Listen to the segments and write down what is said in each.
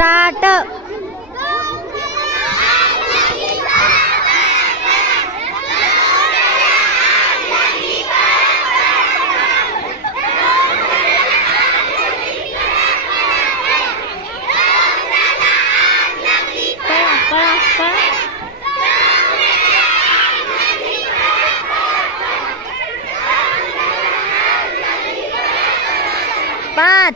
Start. पळा पळा. 5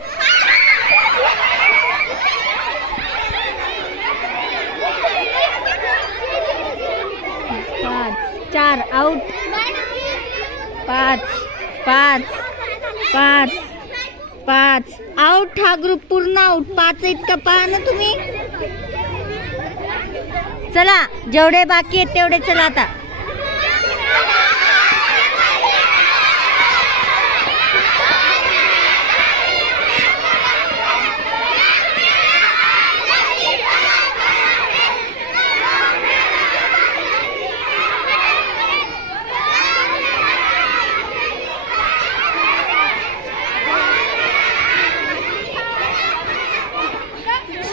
4 out. 5 out. हा ग्रुप पूर्ण आउट. 5 इतका पहा ना तुम्ही. चला जेवढे बाकी आहेत तेवढे चला आता.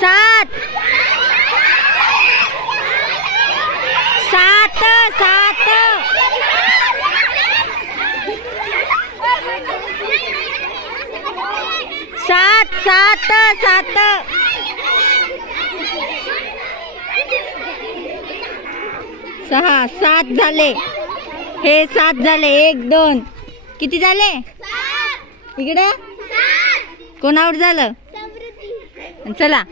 सात 7 झाले. हे 7 झाले. 1 2 किती झाले इकडे. कोण आउट झालं. चला